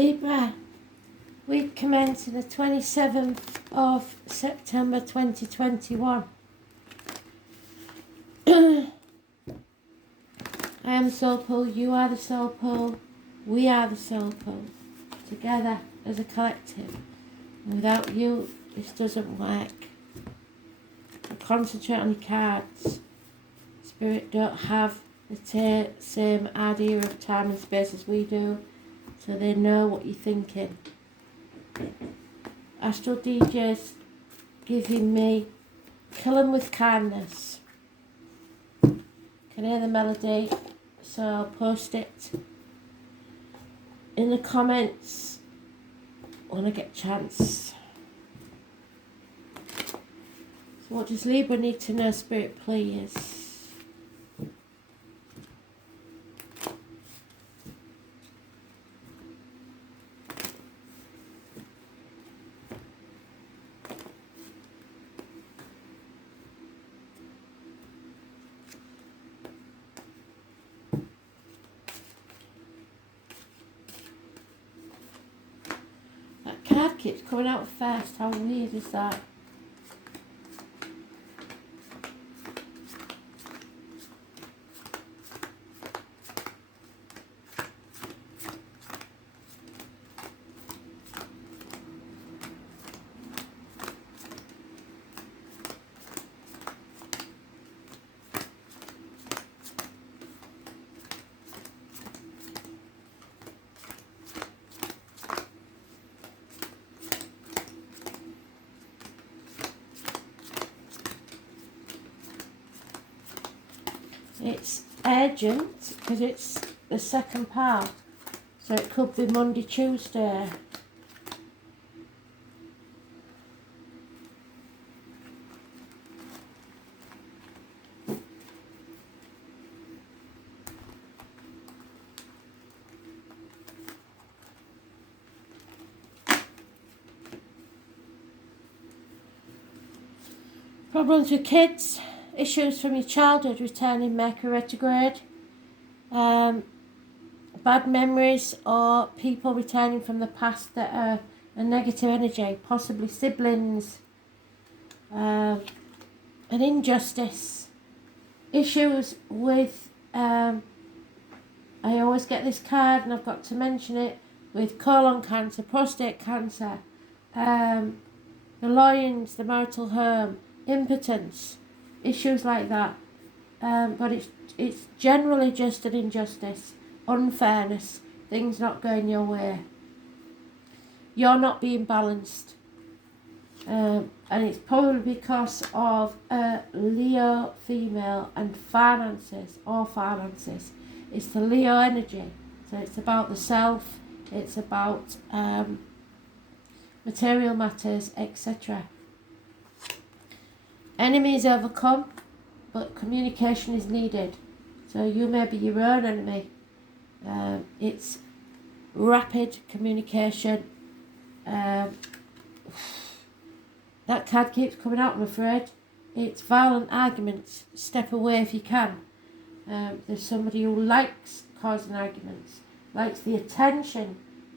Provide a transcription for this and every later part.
Libra, week commencing the 27th of September 2021. I am the soul pole, you are the soul pole, we are the soul pole, together as a collective. And without you, this doesn't work. So concentrate on your cards. Spirit don't have the same idea of time and space as we do, so they know what you're thinking. Astral DJs giving me Kill 'em with Kindness. Can hear the melody, so I'll post it in the comments when I get a chance. So what does Libra need to know, Spirit, please? Card keeps coming out first. How weird is that? It's urgent because it's the second part, so it could be Monday, Tuesday. Problems with kids. Issues from your childhood returning Mercury retrograde, bad memories or people returning from the past that are a negative energy, possibly siblings, an injustice, issues with, I always get this card and I've got to mention it, with colon cancer, prostate cancer, the loins, the marital home, impotence, issues like that, but it's generally just an injustice, unfairness, things not going your way. You're not being balanced, and it's probably because of a Leo female and finances. It's the Leo energy, so it's about the self, it's about material matters, etc. Enemy is overcome, but communication is needed. So you may be your own enemy. It's rapid communication. That card keeps coming out, I'm afraid. It's violent arguments. Step away if you can. There's somebody who likes causing arguments, likes the attention,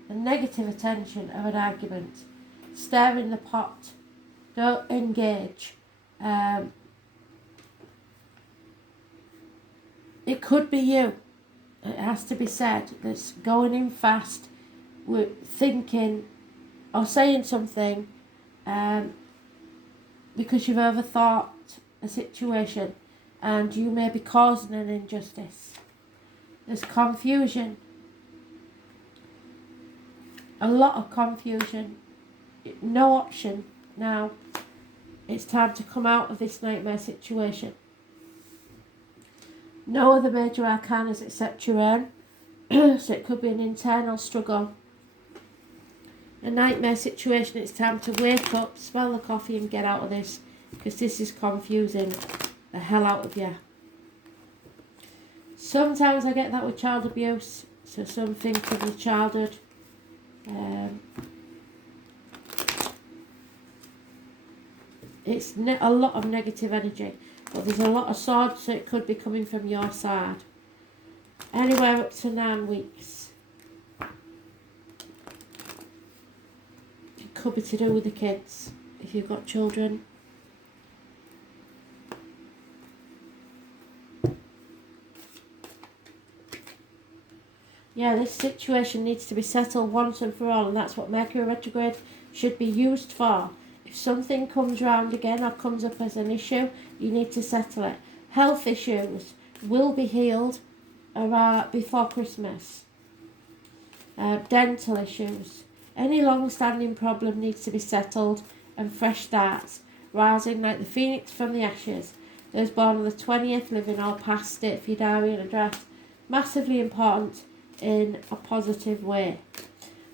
the negative attention of an argument. Stir in the pot. Don't engage. It could be you, it has to be said, that's going in fast with thinking or saying something because you've overthought a situation and you may be causing an injustice. There's confusion, a lot of confusion, no option now. It's time to come out of this nightmare situation. No other major arcanas except your own. So it could be an internal struggle. A nightmare situation. It's time to wake up, smell the coffee and get out of this. Because this is confusing the hell out of you. Sometimes I get that with child abuse. So something from your childhood. It's a lot of negative energy, but there's a lot of swords, so it could be coming from your side. Anywhere up to 9 weeks. Could be to do with the kids, if you've got children. Yeah, this situation needs to be settled once and for all, and that's what Mercury retrograde should be used for. If something comes round again or comes up as an issue, you need to settle it. Health issues will be healed before Christmas. Dental issues. Any long-standing problem needs to be settled, and fresh starts, rising like the phoenix from the ashes. Those born on the 20th, living or past it, for your diary and address. Massively important in a positive way.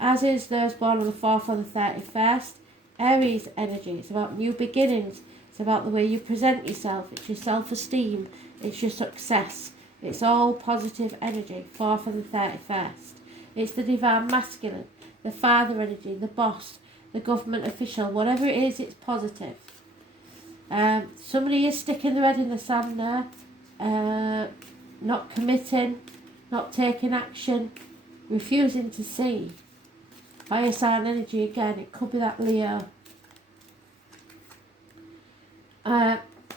As is those born on the 4th or the 31st. Aries energy. It's about new beginnings. It's about the way you present yourself. It's your self-esteem. It's your success. It's all positive energy. 4th and the 31st. It's the divine masculine, the father energy, the boss, the government official. Whatever it is, it's positive. Somebody is sticking their head in the sand there. Not committing, not taking action, refusing to see. Fire sign energy again, it could be that Leo.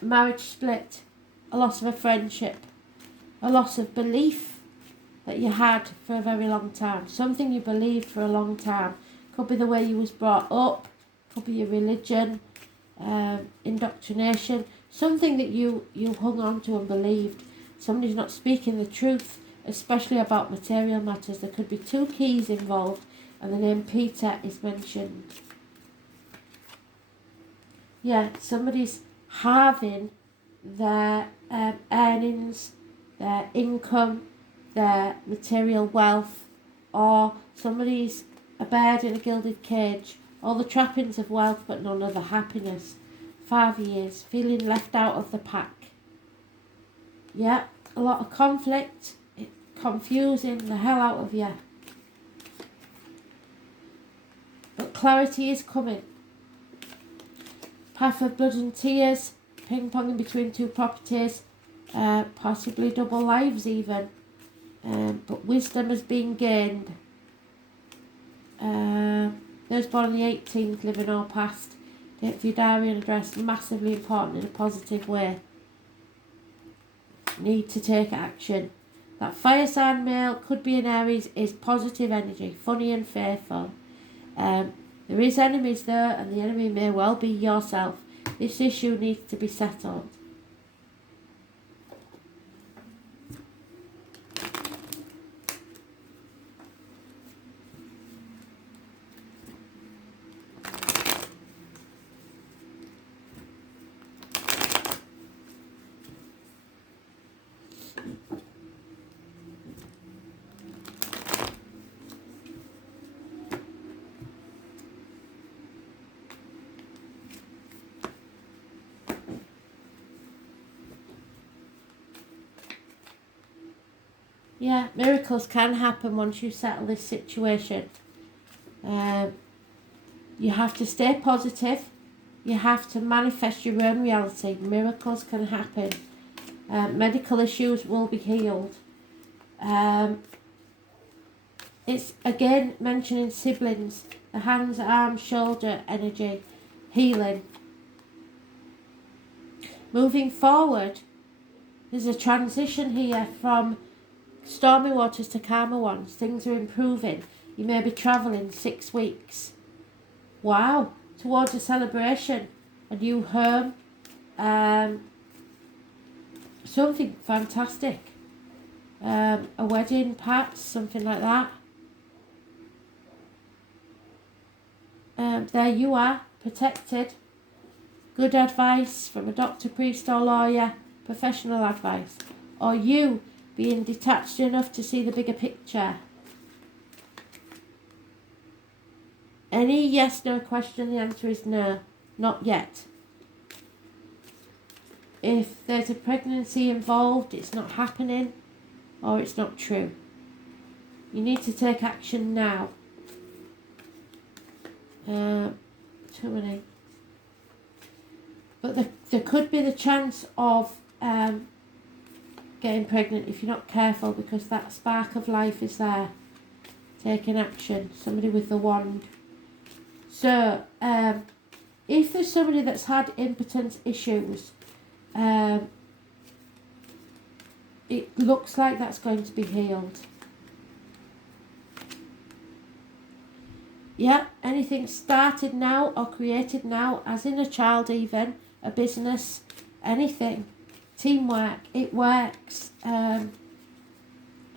Marriage split, a loss of a friendship, a loss of belief that you had for a very long time. Something you believed for a long time. Could be the way you was brought up, could be your religion, indoctrination, something that you hung on to and believed. Somebody's not speaking the truth, especially about material matters. There could be two keys involved, and the name Peter is mentioned. Yeah, somebody's halving their earnings, their income, their material wealth, or somebody's a bird in a gilded cage. All the trappings of wealth, but none of the happiness. 5 years, feeling left out of the pack. Yeah, a lot of conflict, confusing the hell out of you. But clarity is coming. Path of blood and tears, ping-ponging between two properties, possibly double lives even. But wisdom has been gained. Those born on the 18th, living or past. Date for your diary and address, massively important in a positive way. Need to take action. That fire sign male, could be an Aries, is positive energy, funny and faithful. There is enemies there, and the enemy may well be yourself. This issue needs to be settled. Yeah, miracles can happen once you settle this situation. You have to stay positive. You have to manifest your own reality. Miracles can happen. Medical issues will be healed. It's again mentioning siblings. The hands, arms, shoulder energy. Healing. Moving forward, there's a transition here from stormy waters to calmer ones. Things are improving. You may be travelling 6 weeks. Wow. Towards a celebration. A new home. Something fantastic. A wedding, perhaps. Something like that. There you are. Protected. Good advice from a doctor, priest or lawyer. Professional advice. Or you being detached enough to see the bigger picture. Any yes, no question, the answer is no. Not yet. If there's a pregnancy involved, it's not happening, or it's not true. You need to take action now. Too many. But there could be the chance of getting pregnant if you're not careful, because that spark of life is there. Taking action. Somebody with the wand. So, if there's somebody that's had impotence issues, it looks like that's going to be healed. Yeah, anything started now or created now, as in a child even, a business, anything, teamwork, it works. A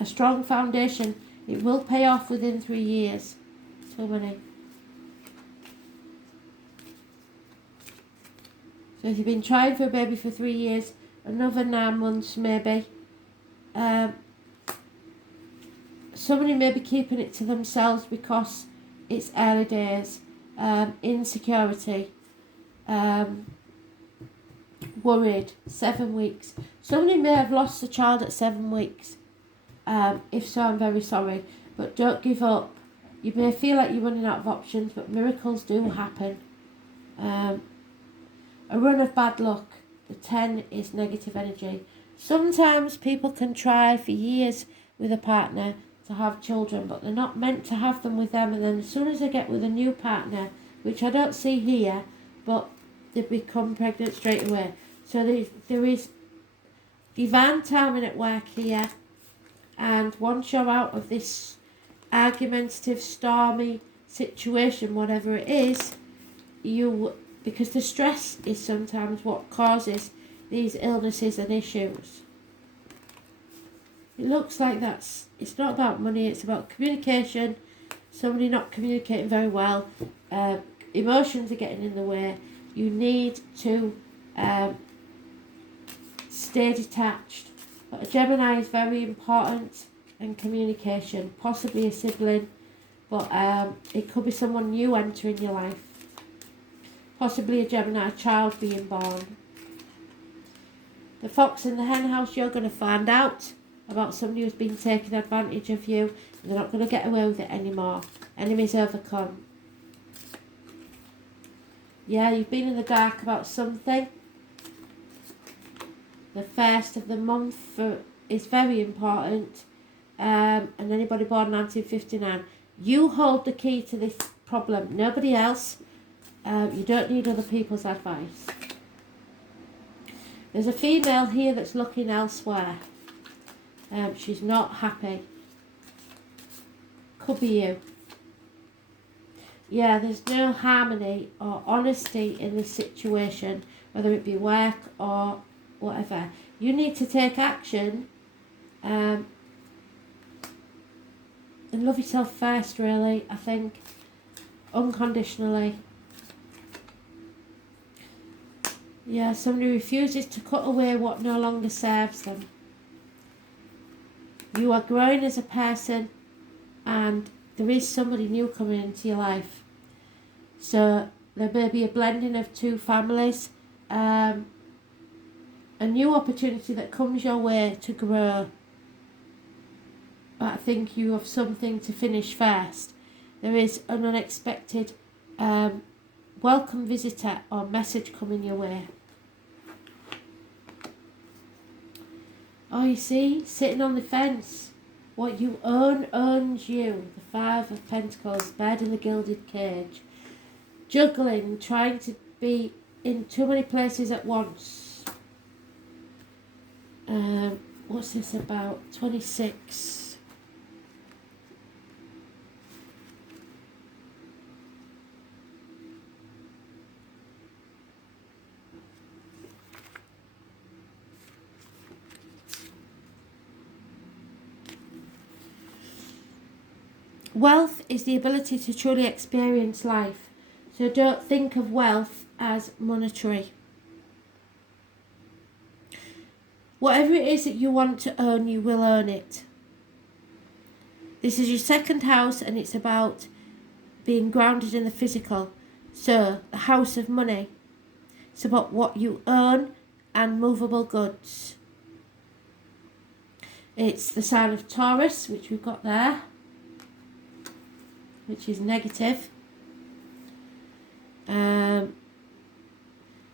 strong foundation, it will pay off within 3 years. So many. So if you've been trying for a baby for 3 years, another 9 months maybe. Somebody may be keeping it to themselves because it's early days. Insecurity. Worried. 7 weeks. Somebody may have lost a child at 7 weeks. If so, I'm very sorry. But don't give up. You may feel like you're running out of options, but miracles do happen. A run of bad luck. The 10 is negative energy. Sometimes people can try for years with a partner to have children, but they're not meant to have them with them, and then as soon as they get with a new partner, which I don't see here, but they become pregnant straight away. So there is divine timing at work here, and once you're out of this argumentative, stormy situation, whatever it is, because the stress is sometimes what causes these illnesses and issues. It looks like it's not about money, it's about communication, somebody not communicating very well, emotions are getting in the way. You need to stay detached. But a Gemini is very important, and communication, possibly a sibling, but it could be someone new entering your life. Possibly a Gemini child being born. The fox in the hen house, you're going to find out about somebody who's been taking advantage of you, and they're not going to get away with it anymore. Enemies overcome. Yeah, you've been in the dark about something. The first of the month is very important. And anybody born in 1959, you hold the key to this problem, nobody else. You don't need other people's advice. There's a female here that's looking elsewhere. She's not happy. Could be you. Yeah, there's no harmony or honesty in this situation, whether it be work or whatever. You need to take action and love yourself first, really, I think, unconditionally. Yeah, somebody refuses to cut away what no longer serves them. You are growing as a person, and there is somebody new coming into your life. So there may be a blending of two families, a new opportunity that comes your way to grow. But I think you have something to finish first. There is an unexpected welcome visitor or message coming your way. Oh, you see, sitting on the fence. What you own owns you. The 5 of Pentacles, bird in the gilded cage. Juggling, trying to be in too many places at once. What's this about? 26. Wealth is the ability to truly experience life. So don't think of wealth as monetary. Whatever it is that you want to own, you will own it. This is your second house, and it's about being grounded in the physical. So the house of money. It's about what you own and movable goods. It's the sign of Taurus, which we've got there, which is negative.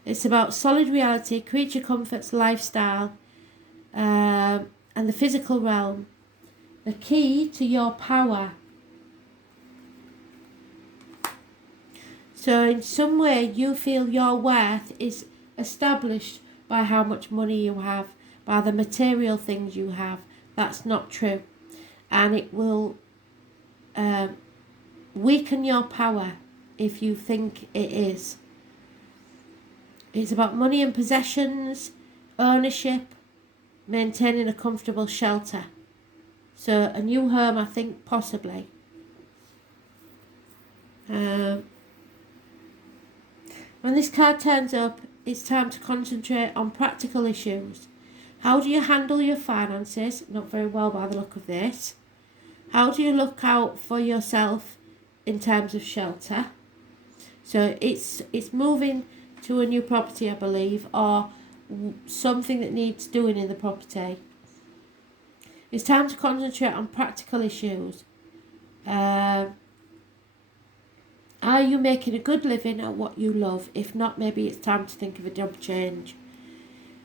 It's about solid reality, creature comforts, lifestyle, and the physical realm. The key to your power. So in some way you feel your worth is established by how much money you have, by the material things you have. That's not true. And it will weaken your power if you think it is. It's about money and possessions, ownership, maintaining a comfortable shelter. So a new home, I think, possibly. When this card turns up, it's time to concentrate on practical issues. How do you handle your finances? Not very well by the look of this. How do you look out for yourself in terms of shelter? So it's moving to a new property, I believe, or something that needs doing in the property. It's time to concentrate on practical issues. Are you making a good living at what you love? If not, maybe it's time to think of a job change.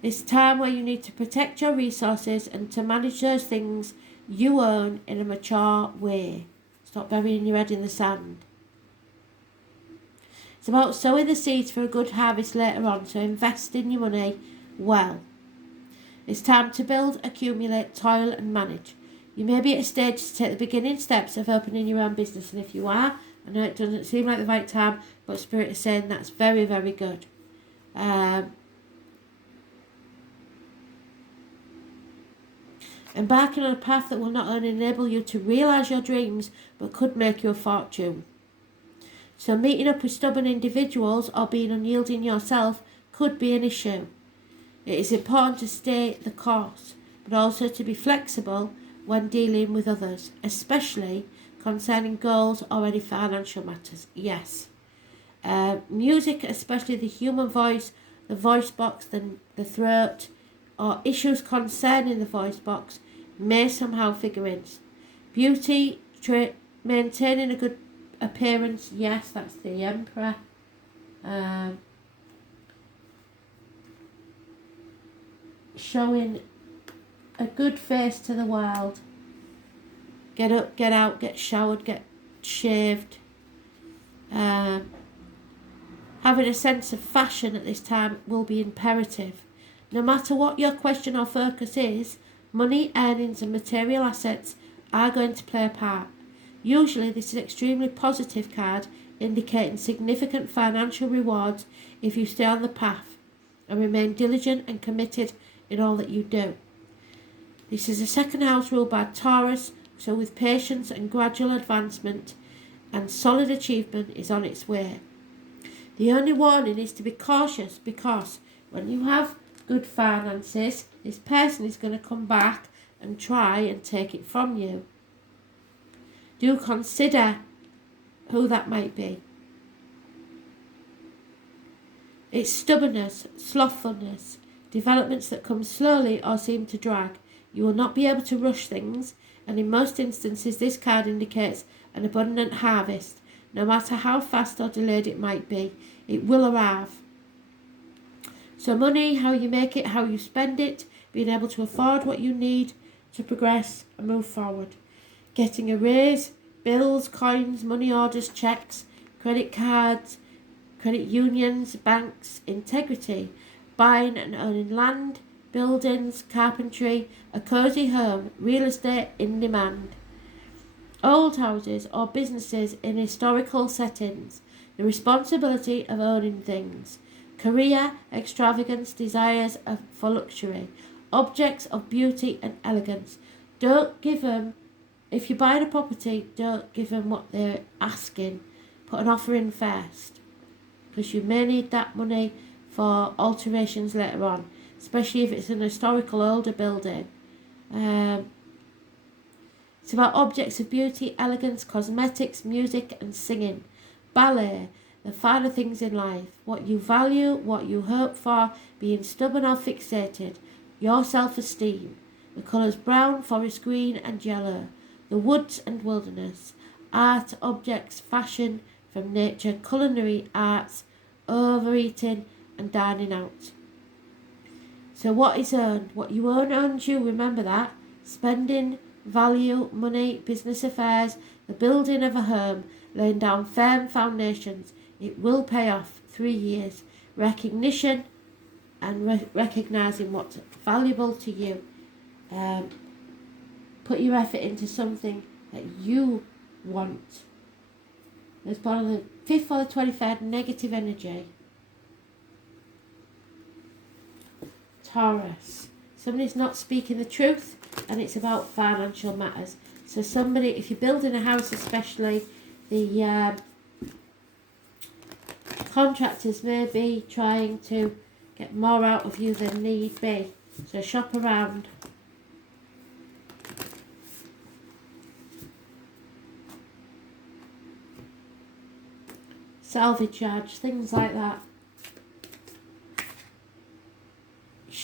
It's time where you need to protect your resources and to manage those things you own in a mature way. Stop burying your head in the sand. It's about sowing the seeds for a good harvest later on, so invest in your money well. It's time to build, accumulate, toil and manage. You may be at a stage to take the beginning steps of opening your own business, and if you are, I know it doesn't seem like the right time, but Spirit is saying that's very, very good. Embarking on a path that will not only enable you to realise your dreams, but could make you a fortune. So meeting up with stubborn individuals or being unyielding yourself could be an issue. It is important to stay the course, but also to be flexible when dealing with others, especially concerning goals or any financial matters. Yes. Music, especially the human voice, the voice box, the throat, or issues concerning the voice box may somehow figure in. Beauty, maintaining a good appearance. Yes, that's the Emperor. Showing a good face to the world. Get up, get out, get showered, get shaved. Having a sense of fashion at this time will be imperative. No matter what your question or focus is, money, earnings and material assets are going to play a part. Usually this is an extremely positive card, indicating significant financial rewards if you stay on the path and remain diligent and committed in all that you do. This is a second house ruled by Taurus, so with patience and gradual advancement and solid achievement is on its way. The only warning is to be cautious, because when you have good finances, this person is going to come back and try and take it from you. Do consider who that might be. It's stubbornness, slothfulness, developments that come slowly or seem to drag. You will not be able to rush things, and in most instances this card indicates an abundant harvest. No matter how fast or delayed it might be, it will arrive. So money, how you make it, how you spend it, being able to afford what you need to progress and move forward. Getting a raise, bills, coins, money orders, cheques, credit cards, credit unions, banks, integrity, buying and owning land, buildings, carpentry, a cosy home, real estate in demand. Old houses or businesses in historical settings, the responsibility of owning things. Career, extravagance, desires for luxury, objects of beauty and elegance. Don't give them, if you're buying a property, don't give them what they're asking. Put an offer in first, because you may need that money for alterations later on, especially if it's an historical older building. It's about objects of beauty, elegance, cosmetics, music and singing. Ballet, the finer things in life, what you value, what you hope for, being stubborn or fixated, your self-esteem, the colours brown, forest green and yellow, the woods and wilderness, art, objects, fashion from nature, culinary arts, overeating and dining out. So what is earned? What you own owns you, remember that. Spending, value, money, business affairs, the building of a home, laying down firm foundations. It will pay off. 3 years. Recognition and recognising what's valuable to you. Put your effort into something that you want. There's part of the 5th or the 23rd, negative energy. Taurus. Somebody's not speaking the truth, and it's about financial matters. So somebody, if you're building a house especially, the contractors may be trying to get more out of you than need be. So shop around. Salvage yard, things like that.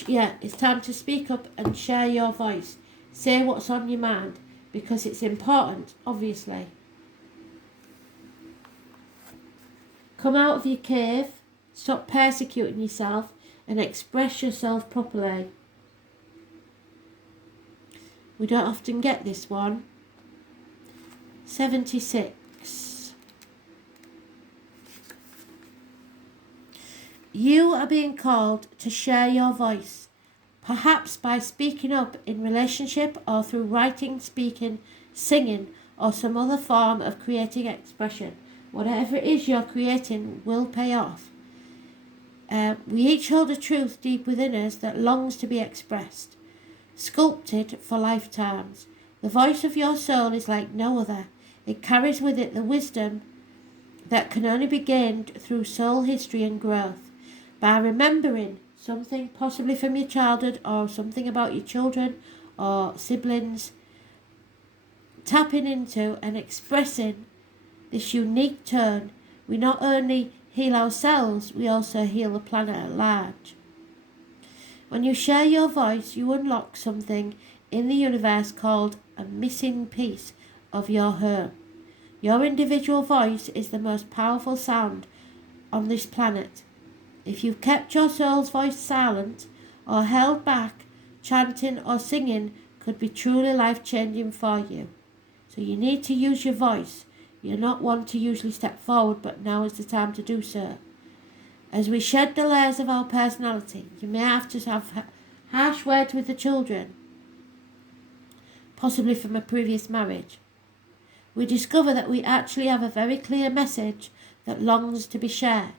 Yeah, it's time to speak up and share your voice. Say what's on your mind, because it's important, obviously. Come out of your cave, stop persecuting yourself, and express yourself properly. We don't often get this one. 76. You are being called to share your voice, perhaps by speaking up in relationship or through writing, speaking, singing, or some other form of creating expression. Whatever it is you're creating will pay off. We each hold a truth deep within us that longs to be expressed, sculpted for lifetimes. The voice of your soul is like no other. It carries with it the wisdom that can only be gained through soul history and growth. By remembering something possibly from your childhood or something about your children or siblings, tapping into and expressing this unique tone, we not only heal ourselves, we also heal the planet at large. When you share your voice, you unlock something in the universe called a missing piece of your home. Your individual voice is the most powerful sound on this planet. If you've kept your soul's voice silent or held back, chanting or singing could be truly life-changing for you. So you need to use your voice. You're not one to usually step forward, but now is the time to do so. As we shed the layers of our personality, you may have to have harsh words with the children, possibly from a previous marriage. We discover that we actually have a very clear message that longs to be shared.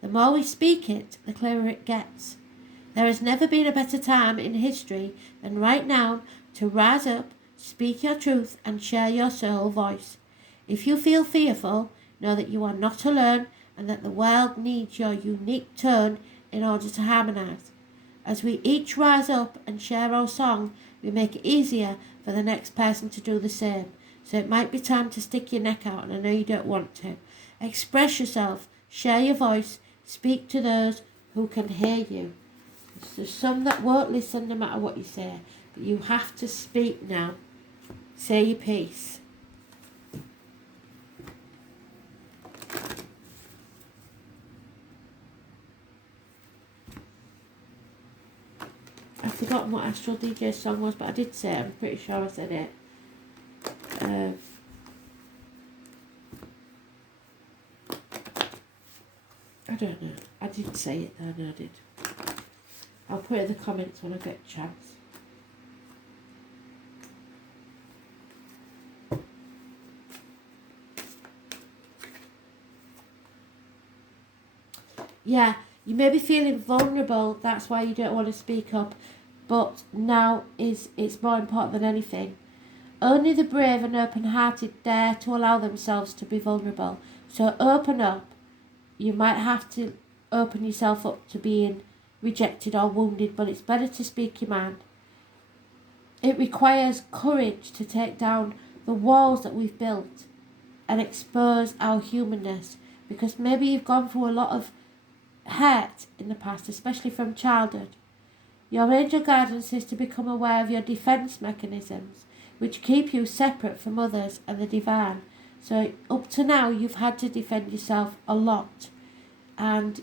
The more we speak it, the clearer it gets. There has never been a better time in history than right now to rise up, speak your truth, and share your soul voice. If you feel fearful, know that you are not alone and that the world needs your unique tone in order to harmonise. As we each rise up and share our song, we make it easier for the next person to do the same. So it might be time to stick your neck out, and I know you don't want to. Express yourself, share your voice, speak to those who can hear you. There's some that won't listen no matter what you say, but you have to speak now. Say your piece. I've forgotten what Astral DJ's song was, but I did say it. I'm pretty sure I said it. I don't know. I did say it though, no I did. I'll put it in the comments when I get a chance. Yeah, you may be feeling vulnerable, that's why you don't want to speak up, but now it's more important than anything. Only the brave and open-hearted dare to allow themselves to be vulnerable. So open up. You might have to open yourself up to being rejected or wounded, but it's better to speak your mind. It requires courage to take down the walls that we've built and expose our humanness, because maybe you've gone through a lot of hurt in the past, especially from childhood. Your angel guidance is to become aware of your defense mechanisms, which keep you separate from others and the divine. So up to now, you've had to defend yourself a lot, and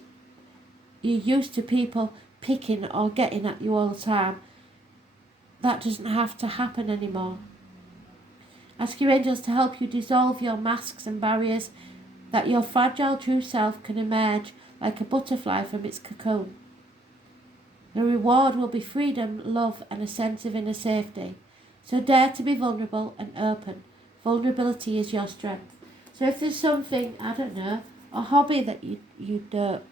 you're used to people picking or getting at you all the time. That doesn't have to happen anymore. Ask your angels to help you dissolve your masks and barriers that your fragile true self can emerge like a butterfly from its cocoon. The reward will be freedom, love, and a sense of inner safety. So dare to be vulnerable and open. Vulnerability is your strength. So if there's something, I don't know, a hobby that you don't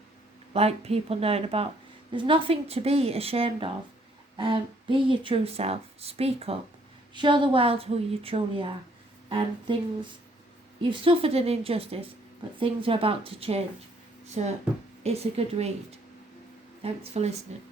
like people knowing about, there's nothing to be ashamed of. Be your true self. Speak up. Show the world who you truly are. And things, you've suffered an injustice, but things are about to change. So it's a good read. Thanks for listening.